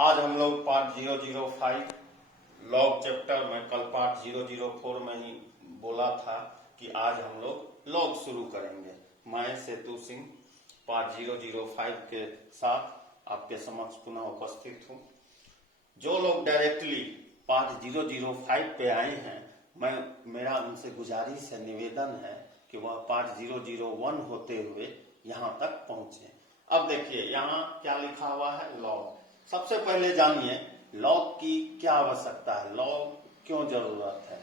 आज हम लोग पार्ट 005 लॉग चैप्टर में कल पार्ट 004 में ही बोला था कि आज हम लोग लॉग शुरू करेंगे। मैं सेतु सिंह पार्ट 005 के साथ आपके समक्ष पुनः उपस्थित हूँ। जो लोग डायरेक्टली पार्ट 005 पे आए हैं, मेरा उनसे गुजारिश है, निवेदन है कि वह पार्ट 001 होते हुए यहाँ तक पहुंचे। अब देखिए यहाँ क्या लिखा हुआ है, लॉग। सबसे पहले जानिए लॉग की क्या आवश्यकता है, लॉग क्यों जरूरत है।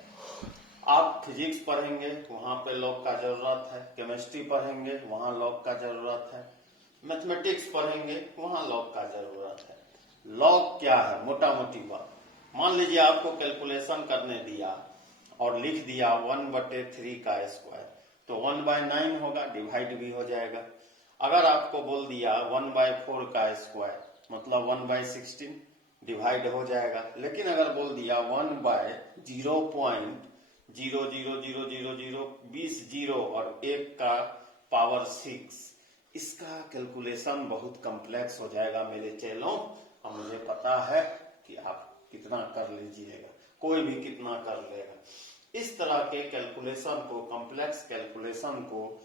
आप फिजिक्स पढ़ेंगे वहां पे लॉग का जरूरत है, केमिस्ट्री पढ़ेंगे वहां लॉग का जरूरत है, मैथमेटिक्स पढ़ेंगे वहां लॉग का जरूरत है। लॉग क्या है, मोटा मोटी बात। मान लीजिए आपको कैलकुलेशन करने दिया और लिख दिया 1/3 का स्क्वायर, तो 1/9 होगा, डिवाइड भी हो जाएगा। अगर आपको बोल दिया 1/4 का स्क्वायर मतलब 1/16 डिवाइड हो जाएगा। लेकिन अगर बोल दिया 1/0.0000020 जीरो और 1 का पावर 6, इसका कैलकुलेशन बहुत कॉम्प्लेक्स हो जाएगा मेरे चेलों। और मुझे पता है कि आप कितना कर लीजिएगा, कोई भी कितना कर लेगा। इस तरह के कैलकुलेशन को, कॉम्प्लेक्स कैलकुलेशन को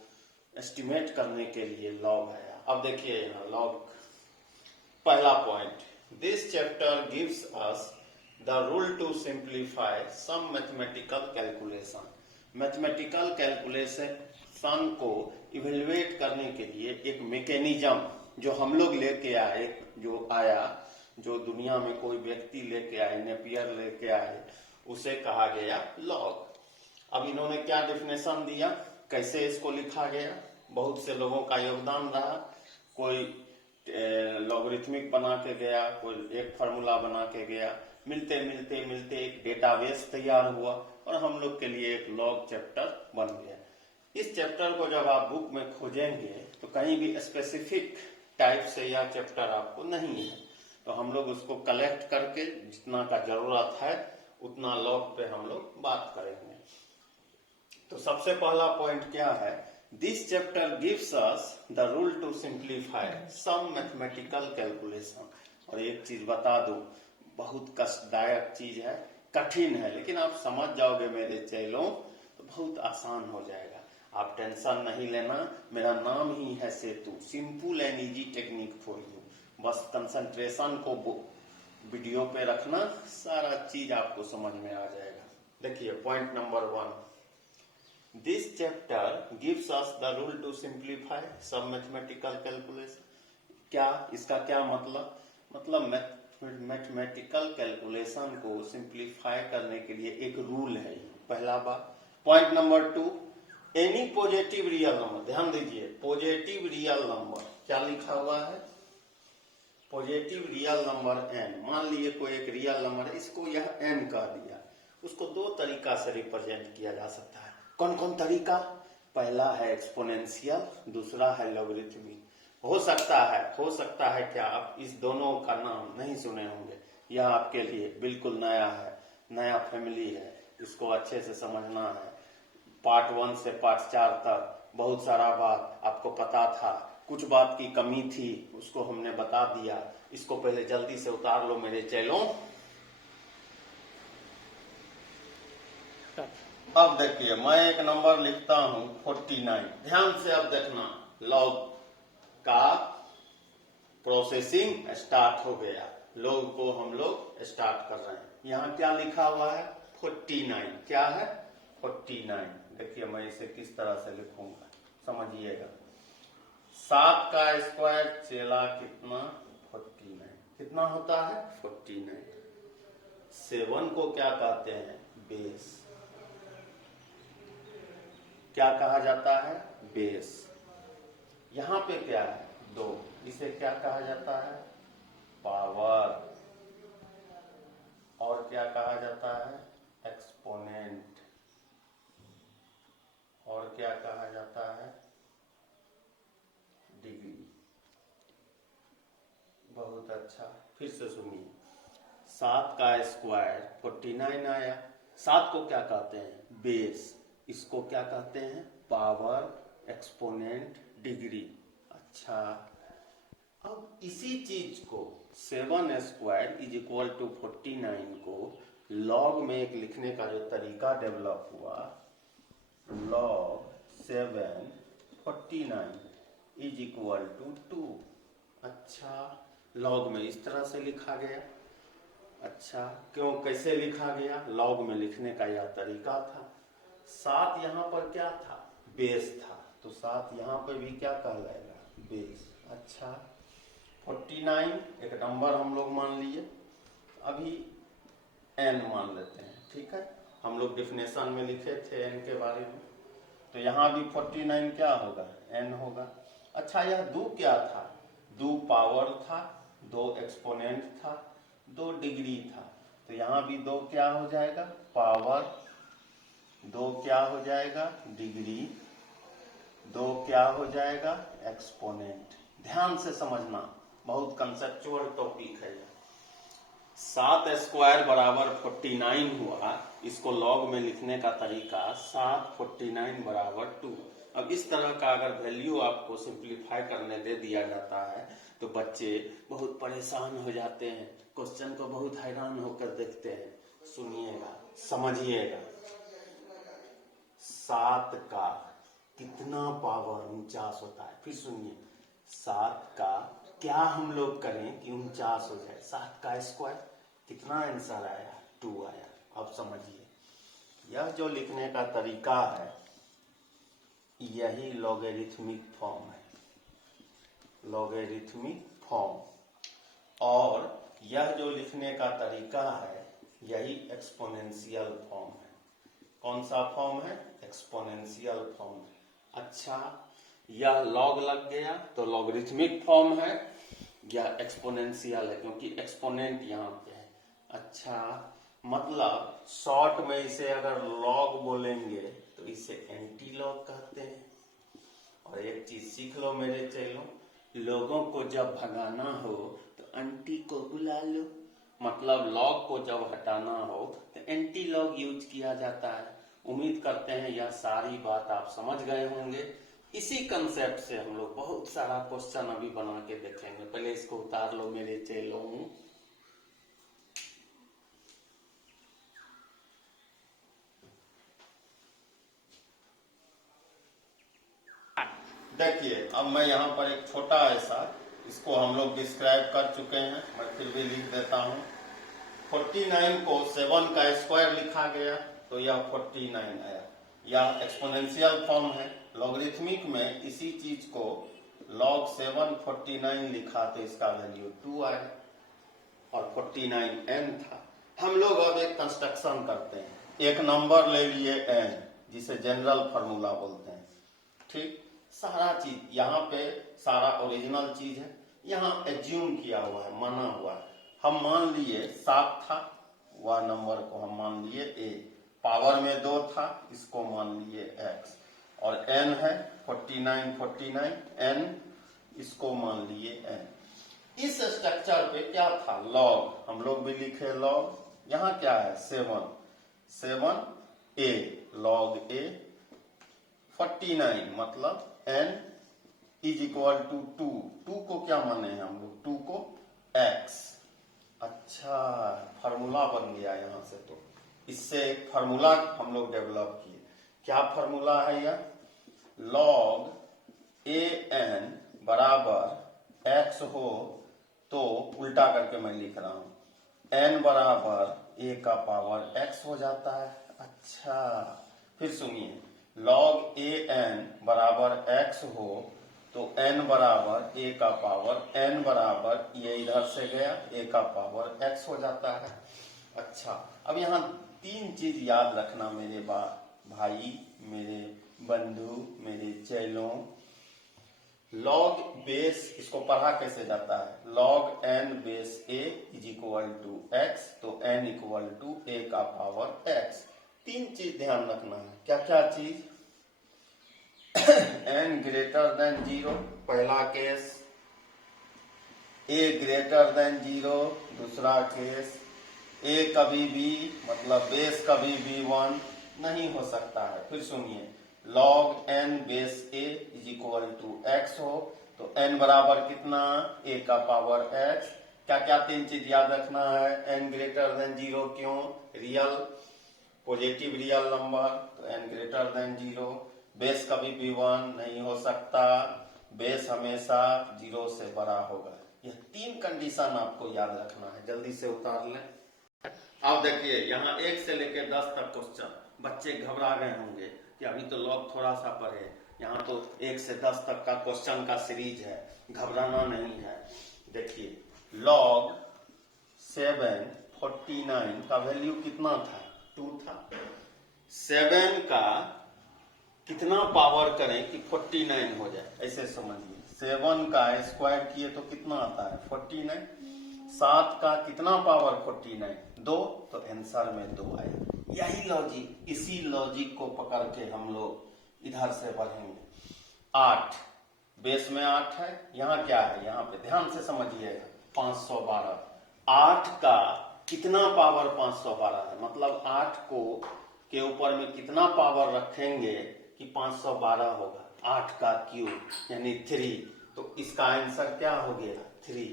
एस्टिमेट करने के लिए लॉग है। अब देखिए यहाँ लॉग, पहला point, this chapter gives us the rule to simplify some mathematical calculation. Mathematical calculation को इवेल्युएट करने के लिए एक मैकेनिज्म जो हम लोग लेके आए, जो दुनिया में कोई व्यक्ति लेके आए, नेपियर लेके आए, उसे कहा गया लॉग। अब इन्होंने क्या डेफिनेशन दिया, कैसे इसको लिखा गया, बहुत से लोगों का योगदान रहा। कोई लॉगरिथमिक बना के गया, कोई एक फार्मूला बना के गया, मिलते मिलते मिलते एक डेटाबेस तैयार हुआ और हम लोग के लिए एक लॉग चैप्टर बन गया। इस चैप्टर को जब आप बुक में खोजेंगे तो कहीं भी स्पेसिफिक टाइप से यह चैप्टर आपको नहीं है, तो हम लोग उसको कलेक्ट करके जितना का जरूरत है उतना लॉग पे हम लोग बात करेंगे। तो सबसे पहला पॉइंट क्या है, this chapter gives us the rule to simplify some mathematical calculation. और एक चीज बता दूं, बहुत कष्टदायक चीज है, कठिन है, लेकिन आप समझ जाओगे मेरे चेलों तो बहुत आसान हो जाएगा। आप टेंशन नहीं लेना, मेरा नाम ही है Setu, simple and easy technique for you. बस कंसंट्रेशन को वीडियो पे रखना, सारा चीज आपको समझ में आ जाएगा। देखिए point number 1, This chapter gives us the rule to simplify some mathematical calculation. क्या इसका क्या मतलब मैथमेटिकल कैलकुलेशन को सिंप्लीफाई करने के लिए एक रूल है, पहला बात। Point number 2, any positive real number, ध्यान दीजिए, पॉजिटिव रियल नंबर क्या लिखा हुआ है, पॉजिटिव रियल नंबर n। मान लीजिए कोई एक रियल नंबर है, इसको यह n कह दिया, उसको दो तरीका से रिप्रेजेंट किया जा सकता है। कौन कौन तरीका, पहला है एक्सपोनेंशियल, दूसरा है लॉगरिथमिक। हो सकता है क्या आप इस दोनों का नाम नहीं सुने होंगे, यह आपके लिए बिल्कुल नया है, नया फैमिली है, इसको अच्छे से समझना है। पार्ट 1 से पार्ट 4 तक बहुत सारा बात आपको पता था, कुछ बात की कमी थी, उसको हमने बता दिया। इसको पहले जल्दी से उतार लो मेरे चेलों। अब देखिए मैं एक नंबर लिखता हूं 49, ध्यान से अब देखना, लॉग का प्रोसेसिंग स्टार्ट हो गया, लॉग को हम लोग स्टार्ट कर रहे हैं। यहाँ क्या लिखा हुआ है, 49, क्या है 49। देखिए मैं इसे किस तरह से लिखूंगा समझिएगा। 7 का स्क्वायर चला कितना, 49, कितना होता है 49। 7 को क्या कहते हैं, बेस, क्या कहा जाता है, बेस। यहां पे क्या है, 2, इसे क्या कहा जाता है, पावर। और क्या कहा जाता है, एक्सपोनेंट। और क्या कहा जाता है, डिग्री। बहुत अच्छा, फिर से सुनिए, 7 का स्क्वायर 49 आया। 7 को क्या कहते हैं, बेस, इसको क्या कहते हैं, पावर, एक्सपोनेंट, डिग्री। अच्छा, अब इसी चीज को 7 स्क्वायर इज इक्वल टू 49 को लॉग में एक लिखने का जो तरीका डेवलप हुआ, log 7 49 इज इक्वल टू 2। अच्छा, लॉग में इस तरह से लिखा गया। अच्छा, क्यों, कैसे लिखा गया? लॉग में लिखने का यह तरीका था। 7 यहाँ पर क्या था? बेस था, तो 7 यहाँ पर भी क्या कहलाएगा? बेस। अच्छा, 49 एक नंबर हम लोग मान लिए, अभी n मान लेते हैं, ठीक है। हम लोग डिफिनेशन में लिखे थे n के बारे में, तो यहाँ भी 49 क्या होगा? n होगा। अच्छा, यह 2 क्या था? 2 पावर था, 2 एक्सपोनेंट था, 2 डिग्री था, तो यहाँ भी 2 क्या हो जाएगा? पावर, 2 क्या हो जाएगा? डिग्री, 2 क्या हो जाएगा? एक्सपोनेंट। ध्यान से समझना, बहुत कंसेप्चुअल टॉपिक है। 7 स्क्वायर बराबर 49 हुआ, इसको लॉग में लिखने का तरीका 7 49 बराबर 2। अब इस तरह का अगर वैल्यू आपको सिंप्लीफाई करने दे दिया जाता है तो बच्चे बहुत परेशान हो जाते हैं, क्वेश्चन को बहुत हैरान होकर देखते हैं। सुनिएगा, समझिएगा, 7 का कितना पावर 49 होता है? फिर सुनिए, 7 का क्या हम लोग करें कि 49 हो जाए? 7 का स्क्वायर, कितना आंसर आया? 2 आया। अब समझिए, यह जो लिखने का तरीका है यही लॉगरिथमिक फॉर्म है, लॉगरिथमिक फॉर्म। और यह जो लिखने का तरीका है यही एक्सपोनेंशियल फॉर्म है। कौन सा फॉर्म है? Exponential form. अच्छा, यह लॉग लग गया तो लॉगरिथमिक फॉर्म है, यह एक्सपोनेंशियल है क्योंकि एक्सपोनेंट यहाँ पे है। अच्छा, मतलब शॉर्ट में इसे अगर लॉग बोलेंगे तो इसे एंटी लॉग कहते हैं। और एक चीज सीख लो मेरे चेलों, लोगों को जब भगाना हो तो एंटी को बुला लो, मतलब लॉग को जब हटाना हो तो एंटी लॉग यूज किया जाता है। उम्मीद करते हैं यह सारी बात आप समझ गए होंगे। इसी कंसेप्ट से हम लोग बहुत सारा क्वेश्चन अभी बना के देखेंगे। पहले इसको उतार लो मेरे चेलों। देखिए, अब मैं यहाँ पर एक छोटा ऐसा, इसको हम लोग डिस्क्राइब कर चुके हैं, मैं फिर भी लिख देता हूँ। 49 को 7 का स्क्वायर लिखा गया तो यह 49 आया। यह एक्सपोनेंशियल फॉर्म है। लॉगरिथमिक में इसी चीज को log 7 49 लिखा तो इसका वैल्यू 2 आया और 49 n था। हम लोग अब एक कंस्ट्रक्शन करते हैं। एक नंबर ले लिए n, जिसे जनरल फार्मूला बोलते हैं, ठीक। सारा चीज यहाँ पे सारा ओरिजिनल चीज है, यहाँ एज्यूम किया हुआ है, माना हुआ है। हम मान लिए 7 था, वह नंबर को हम मान लिए a, पावर में 2 था, इसको मान लिए x, और n है 49 49, n इसको मान लिए n। इस स्ट्रक्चर पे क्या था? लॉग, हम लोग भी लिखे लॉग। यहाँ क्या है? 7 a, log a 49 मतलब n इज इक्वल टू 2। 2 को क्या माने हैं हम लोग? 2 को x। अच्छा, फार्मूला बन गया यहाँ से। तो इससे एक फार्मूला हम लोग डेवलप किए। क्या फार्मूला है यह? log an बराबर x हो तो उल्टा करके मैं लिख रहा हूं, n बराबर a का पावर x हो जाता है। अच्छा, फिर सुनिए, log an बराबर x हो तो n बराबर a का पावर, n बराबर ये इधर से गया a का पावर x हो जाता है। अच्छा, अब यहाँ 3 चीज याद रखना मेरे भाई, मेरे बंधु, मेरे चेलों। log बेस, इसको पढ़ा कैसे जाता है? log n base a is equal to x, तो n इक्वल टू a का पावर x। 3 चीज ध्यान रखना है। क्या क्या चीज? n ग्रेटर देन 0 पहला केस, a ग्रेटर देन 0 दूसरा केस, a कभी भी मतलब बेस कभी भी 1 नहीं हो सकता है। फिर सुनिए, log n base a is equal to x हो तो n बराबर कितना, a का पावर h। क्या क्या 3 चीज याद रखना है, n ग्रेटर देन 0 क्यों, रियल पॉजिटिव रियल नंबर, तो n ग्रेटर देन 0। बेस कभी भी 1 नहीं हो सकता, बेस हमेशा 0 से बड़ा होगा। यह 3 कंडीशन आपको याद रखना है, जल्दी से उतार लें। अब देखिए यहाँ 1 से लेकर 10 तक क्वेश्चन, बच्चे घबरा गए होंगे कि अभी तो लॉग थोड़ा सा पढ़े, यहाँ तो 1 से 10 तक का क्वेश्चन का सीरीज है, घबराना नहीं है। देखिए लॉग 749 का वैल्यू कितना था, 2 था। 7 का कितना पावर करें कि 49 हो जाए, ऐसे समझिए। 7 का स्क्वायर किए तो कितना आता है, 49। 7 का कितना पावर 49, 2, तो आंसर में 2 आया। यही लॉजिक, इसी लॉजिक को पकड़ के हम लोग इधर से बढ़ेंगे। 8 बेस में 8 है, यहाँ क्या है, यहाँ पे ध्यान से समझिएगा, 512। 8 का कितना पावर 512 है, मतलब 8 को के ऊपर में कितना पावर रखेंगे कि 512 होगा, 8 का क्यूब यानी 3। तो इसका आंसर क्या हो गया, 3।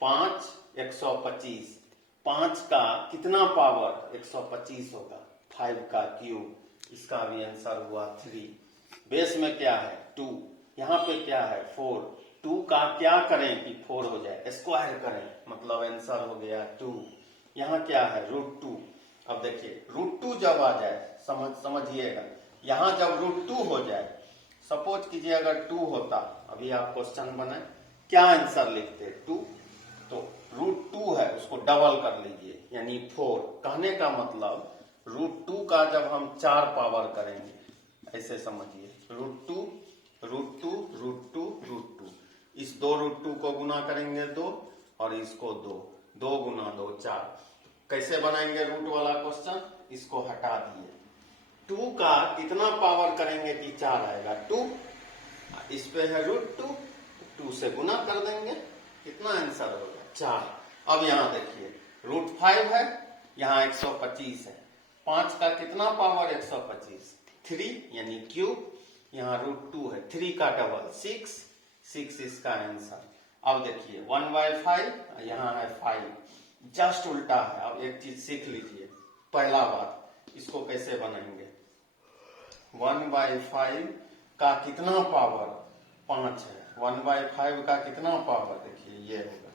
5 125, 5 का कितना पावर 125 होगा, 5 का क्यूब, इसका भी आंसर हुआ 3। बेस में क्या है 2, यहाँ पे क्या है 4, 2 का क्या करें कि 4 हो जाए, स्क्वायर करें, मतलब आंसर हो गया 2। यहाँ क्या है √2। अब देखिए √2 जब आ जाए, समझिएगा, यहाँ जब √2 हो जाए, सपोज कीजिए अगर 2 होता, अभी आप क्वेश्चन बनाए, क्या आंसर लिखते 2, तो √2 है उसको डबल कर लीजिए यानी 4। कहने का मतलब √2 का जब हम 4 पावर करेंगे, ऐसे समझिए, √2 √2 √2 √2, इस 2 √2 को गुना करेंगे 2 और इसको 2, 2 गुना 2 4। कैसे बनाएंगे रूट वाला क्वेश्चन, इसको हटा दिए, 2 का कितना पावर करेंगे कि 4 आएगा 2, इस पे है √2, 2 से गुना कर देंगे, कितना आंसर होगा 4। अब यहाँ देखिए √5 है, यहाँ 125 है, 5 का कितना पावर 125, 3 यानी क्यूब, यहाँ √2 है, 3 का डबल 6, 6 इसका आंसर। अब देखिए 1/5, यहाँ है 5, जस्ट उल्टा है। अब एक चीज सीख लीजिए, पहला बात, इसको कैसे बनाएंगे, 1/5 का कितना पावर 5 है, 1/5 का कितना पावर, देखिए ये होगा,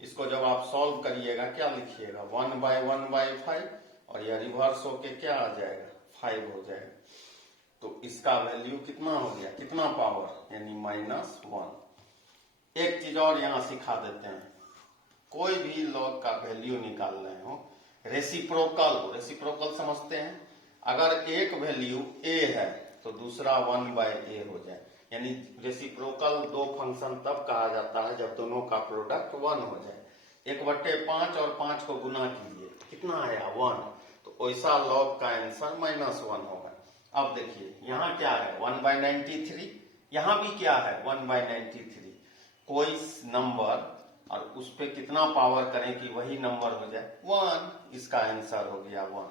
इसको जब आप सॉल्व करिएगा क्या लिखिएगा, 1/1/5, और यह रिवर्स होके क्या आ जाएगा 5 हो जाएगा। तो इसका वैल्यू कितना हो गया, कितना पावर यानी -1। एक चीज और यहाँ सिखा देते हैं, कोई भी लॉग का वैल्यू निकाल रहे हो, रेसिप्रोकल समझते हैं, अगर एक वैल्यू a है तो दूसरा 1/a हो जाए, यानी रेसिप्रोकल दो फंक्शन तब कहा जाता है जब दोनों का प्रोडक्ट 1 हो जाए। 1/5 और 5 को गुना कीजिए, कितना आया 1, तो वैसा लॉग का आंसर -1 होगा। अब देखिए यहाँ क्या है 1/93, यहाँ भी क्या है 1/93, कोई नंबर और उस पे कितना पावर करें कि वही नंबर हो जाए 1, इसका आंसर हो गया 1।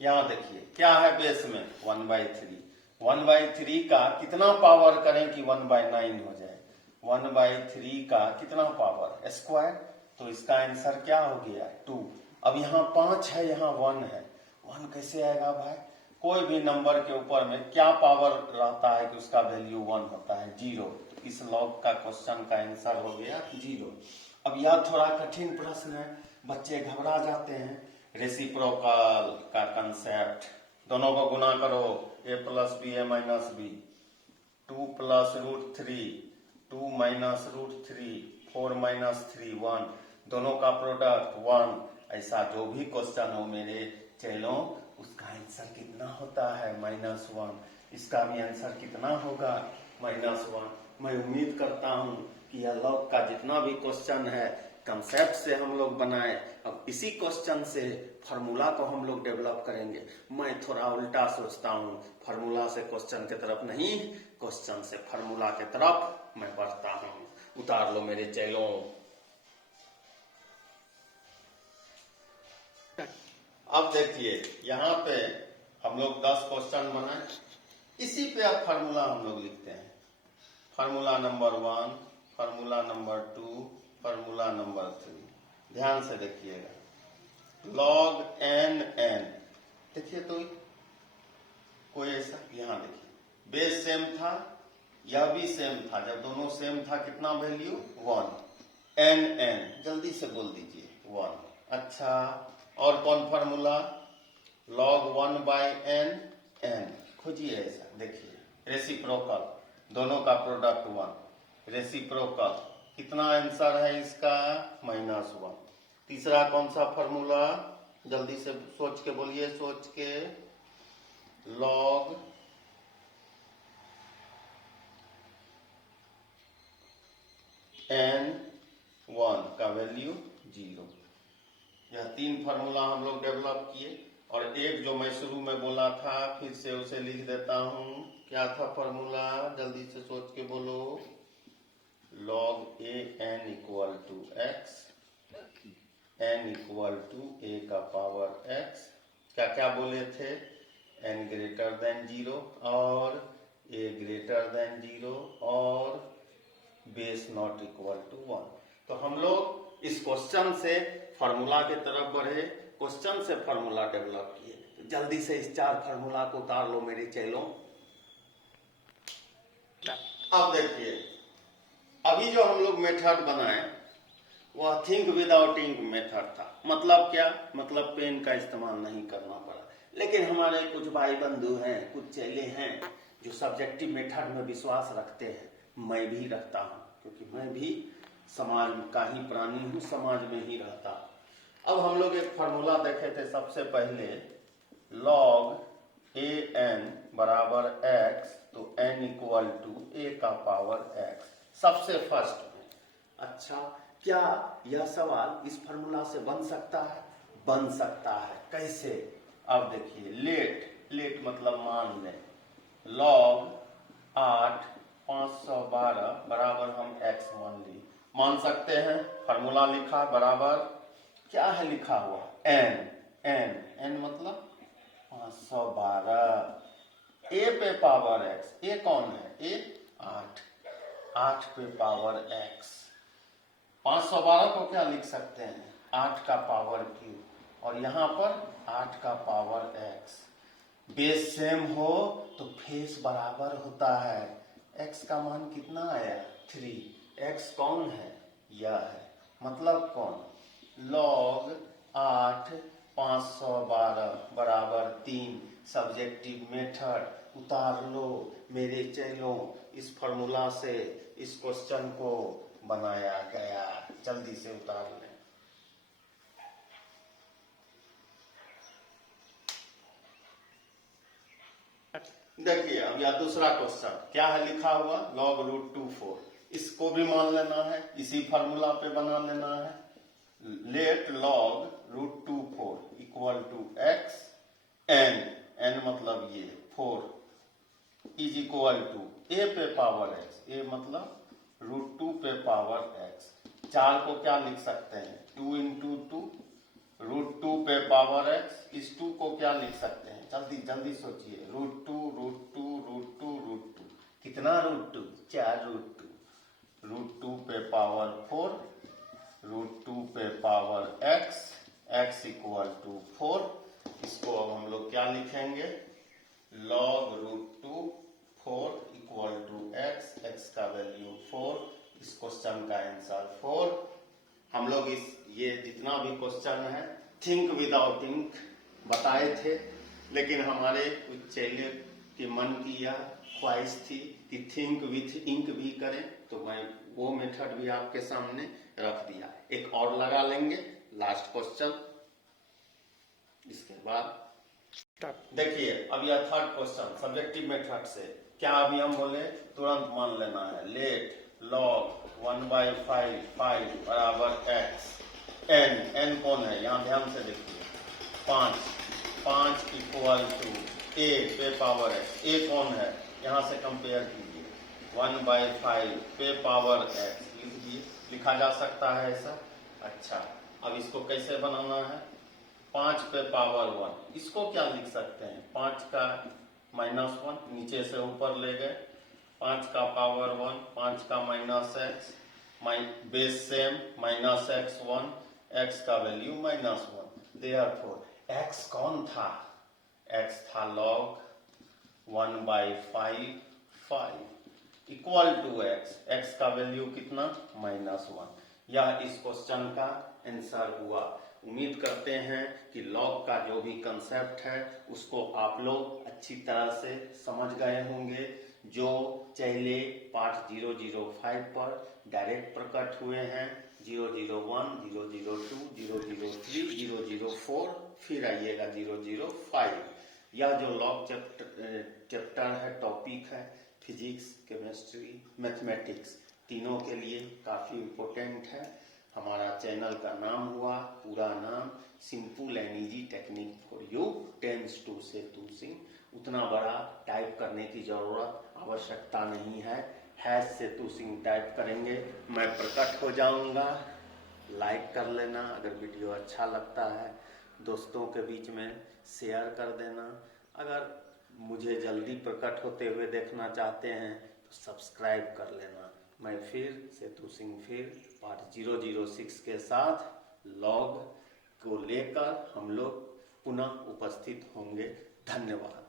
यहाँ देखिए क्या है बेस में 1/3, 1/3 का कितना पावर करें कि 1/9 हो जाए, 1/3 का कितना पावर स्क्वायर, तो इसका आंसर क्या हो गया 2। अब यहाँ 5 है, यहाँ 1 है, 1 कैसे आएगा भाई, कोई भी नंबर के ऊपर में क्या पावर रहता है कि उसका वैल्यू 1 होता है 0, तो इस लॉग का क्वेश्चन का आंसर हो गया 0। अब यह थोड़ा कठिन प्रश्न है, बच्चे घबरा जाते हैं। रेसिप्रोकल का कंसेप्ट, दोनों को गुना करो, a + b a - b, 2 + √3, 2 - √3, 4 - 3 1, दोनों का प्रोडक्ट 1। ऐसा जो भी क्वेश्चन हो मेरे चैनलों, उसका आंसर कितना होता है -1, इसका भी आंसर कितना होगा -1। मैं उम्मीद करता हूं कि यह लॉग का जितना भी क्वेश्चन है कंसेप्ट से हम लोग बनाए। अब इसी क्वेश्चन से फार्मूला को हम लोग डेवलप करेंगे। मैं थोड़ा उल्टा सोचता हूँ, फार्मूला से क्वेश्चन के तरफ नहीं, क्वेश्चन से फार्मूला के तरफ मैं बढ़ता हूँ। उतार लो मेरे चैनलों। अब देखिए यहाँ पे हम लोग 10 क्वेश्चन बनाए, इसी पे अब फार्मूला हम लोग लिखते हैं। Formula number 1, formula number 2, formula number 3। ध्यान से देखिएगा, log n, देखिए तो कोई ऐसा, यहां देखिए बेस सेम था, यह भी सेम था, जब दोनों सेम था कितना वैल्यू 1, n, जल्दी से बोल दीजिए 1। अच्छा, और कौन फार्मूला, log 1/n, खोजिए ऐसा, देखिए रेसिप्रोकल, दोनों का प्रोडक्ट 1, रेसिप्रोकल, कितना आंसर है इसका -1। तीसरा कौन सा फार्मूला, जल्दी से सोच के बोलिए, सोच के, log n1 का वैल्यू 0। यह 3 फार्मूला हम लोग डेवलप किए। और एक जो मैं शुरू में बोला था, फिर से उसे लिख देता हूं, क्या था फार्मूला, जल्दी से सोच के बोलो, log an equal to x, n equal to a का पावर x, क्या क्या बोले थे, n ग्रेटर देन 0 और a ग्रेटर देन 0 और बेस नॉट इक्वल टू 1। तो हम लोग इस क्वेश्चन से फार्मूला के तरफ बढ़े, क्वेश्चन से फार्मूला डेवलप किए। तो जल्दी से इस 4 फार्मूला को उतार लो मेरे चेलों। अब देखिए, अभी जो हम लोग मेथड बनाए वह थिंक विदाउट इंक मेथड था। मतलब क्या, मतलब पेन का इस्तेमाल नहीं करना पड़ा। लेकिन हमारे कुछ भाई बंधु हैं, कुछ चेले हैं जो सब्जेक्टिव मेथड में विश्वास रखते हैं, मैं भी रखता हूं, क्योंकि मैं भी समाज का ही प्राणी हूं, समाज में ही रहता। अब हम लोग एक फार्मूला देखे थे सबसे पहले, log an बराबर x, तो n इक्वल टू a का पावर x, सबसे फर्स्ट में। अच्छा, क्या यह सवाल इस फार्मूला से बन सकता है? बन सकता है। कैसे? अब देखिए, लेट मतलब मान लें, log 8 512 बराबर हम x मान सकते हैं। फार्मूला लिखा बराबर, क्या है लिखा हुआ, n मतलब 512, a पे पावर x, a कौन है, a 8 पे पावर x। 512 को क्या लिख सकते हैं, 8 का पावर q, और यहां पर 8 का पावर x। बेस सेम हो तो फेस बराबर होता है। x का मान कितना आया, 3, x कौन है, यह है, मतलब कौन, log 8 512 बराबर 3। सब्जेक्टिव मेथड उतार लो मेरे चेलों, इस फार्मूला से इस क्वेश्चन को बनाया गया। जल्दी से उतार लें। देखिए, अब यह दूसरा क्वेश्चन क्या है लिखा हुआ, log √24, इसको भी मान लेना है, इसी फार्मूला पे बना लेना है। Let log √24 equal to x, n मतलब ये 4 इज इक्वल टू a पे पावर x, a मतलब √2 पे पावर x। 4 को क्या लिख सकते हैं, 2 इंटू 2, √2 पे पावर x। इस 2 को क्या लिख सकते हैं, जल्दी सोचिए, √2 कितना √2, 4 √2 पे पावर 4, √2 पे पावर x इक्वल टू 4। इसको अब हम लोग क्या लिखेंगे, log √4 इक्वल टू x का वैल्यू 4। इस क्वेश्चन का आंसर 4। हम लोग ये जितना भी क्वेश्चन है थिंक विदाउट इंक बताए थे, लेकिन हमारे कुछ चेले के मन की यह ख्वाहिश थी कि थिंक विथ इंक भी करें, तो मैं वो मेथड भी आपके सामने रख दिया। एक और लगा लेंगे, लास्ट क्वेश्चन, इसके बाद देखिए। अब यह थर्ड क्वेश्चन सब्जेक्टिव मेथड से क्या, अभी हम बोले तुरंत मान लेना है, लेट log 1/5 बराबर x, n कौन है, यहां ध्यान से देखिए, 5 इक्वल टू a पे पावर x, a कौन है, यहां से कंपेयर कीजिए, 1/5 पे पावर x लिख दिए, लिखा जा सकता है ऐसा। अच्छा, अब इसको कैसे बनाना है, 5 पे पावर 1, इसको क्या लिख सकते हैं, 5 का -1 नीचे से ऊपर ले गए, 5 का पावर 1, 5 का minus x, base same, minus x 1, x का वैल्यू -1। देयरफॉर एक्स कौन था? एक्स था log 1/5 equal to x. X का वैल्यू कितना? -1। यह इस क्वेश्चन का आंसर हुआ। उम्मीद करते हैं कि लॉग का जो भी कंसेप्ट है उसको आप लोग अच्छी तरह से समझ गए होंगे। जो चेले पार्ट 005 पर डायरेक्ट प्रकट हुए हैं, 001, 002, 003, 004, फिर आइएगा 005। यह जो लॉग चैप्टर है, टॉपिक है, फिजिक्स, केमिस्ट्री, मैथमेटिक्स, तीनों के लिए काफी इम्पोर्टेंट है। हमारा चैनल का नाम हुआ, पूरा नाम simple and easy technique for you tends to Setu Singh. उतना बड़ा टाइप करने की जरूरत आवश्यकता नहीं है। सेतु सिंह टाइप करेंगे, मैं प्रकट हो जाऊंगा। लाइक कर लेना, अगर वीडियो अच्छा लगता है दोस्तों के बीच में शेयर कर देना। अगर मुझे जल्दी प्रकट होते हुए देखना चाहते हैं तो सब्सक्राइब कर लेना। मैं फिर सेतु सिंह फिर पार्ट 006 के साथ लॉग को लेकर हम लोग पुनः उपस्थित होंगे। धन्यवाद।